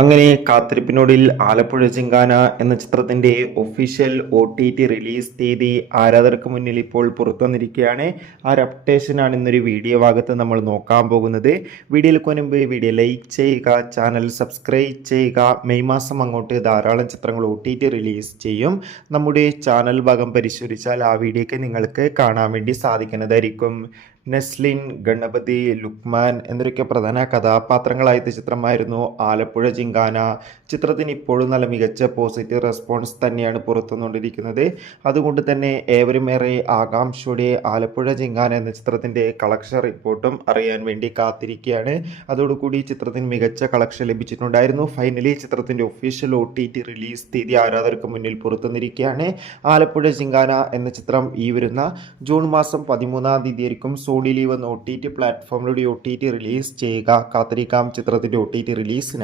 അങ്ങനെ കാത്തിരിപ്പിനൊടുവിൽ ആലപ്പുഴ ചിങ്കാന എന്ന ചിത്രത്തിന്റെ ഒഫീഷ്യൽ OTT റിലീസ് തീയതി ആരാധകർക്ക് മുന്നിൽ ഇപ്പോൾ പുറത്തു വന്നിരിക്കുകയാണ്. ആ ഒരു അപ്ഡേഷനാണ് ഇന്നൊരു വീഡിയോ ഭാഗത്ത് നമ്മൾ നോക്കാൻ പോകുന്നത്. വീഡിയോയിൽ മുൻപ് വീഡിയോ ലൈക്ക് ചെയ്യുക, ചാനൽ സബ്സ്ക്രൈബ് ചെയ്യുക. മെയ് മാസം അങ്ങോട്ട് ധാരാളം ചിത്രങ്ങൾ OTT റിലീസ് ചെയ്യും. നമ്മുടെ ചാനൽ ഭാഗം പരിശോധിച്ചാൽ ആ വീഡിയോയ്ക്ക് നിങ്ങൾക്ക് കാണാൻ വേണ്ടി സാധിക്കുന്നതായിരിക്കും. നെസ്ലിൻ, ഗണപതി, ലുക്മാൻ എന്നൊക്കെ പ്രധാന കഥാപാത്രങ്ങളായ ചിത്രമായിരുന്നു ആലപ്പുഴ ചിങ്കാന. ചിത്രത്തിന് ഇപ്പോഴും നല്ല മികച്ച പോസിറ്റീവ് റെസ്പോൺസ് തന്നെയാണ് പുറത്തുവന്നുകൊണ്ടിരിക്കുന്നത്. അതുകൊണ്ട് തന്നെ ഏവരും ഏറെ ആകാംക്ഷയോടെ ആലപ്പുഴ ചിങ്കാന എന്ന ചിത്രത്തിൻ്റെ കളക്ഷൻ റിപ്പോർട്ടും അറിയാൻ വേണ്ടി കാത്തിരിക്കുകയാണ്. അതോടുകൂടി ചിത്രത്തിന് മികച്ച കളക്ഷൻ ലഭിച്ചിട്ടുണ്ടായിരുന്നു. ഫൈനലി ചിത്രത്തിൻ്റെ ഒഫീഷ്യൽ OTT റിലീസ് തീയതി ആരാധകർക്ക് മുന്നിൽ പുറത്തുവന്നിരിക്കുകയാണ്. ആലപ്പുഴ ചിങ്കാന എന്ന ചിത്രം ഈ വരുന്ന ജൂൺ മാസം 13-ാം തീയതി ആയിരിക്കും സോണി ലീവ് എന്ന OTT പ്ലാറ്റ്ഫോമിലൂടെ OTT റിലീസ് ചെയ്യുക. കാത്തിരിക്കാം ചിത്രത്തിൻ്റെ OTT റിലീസിന്.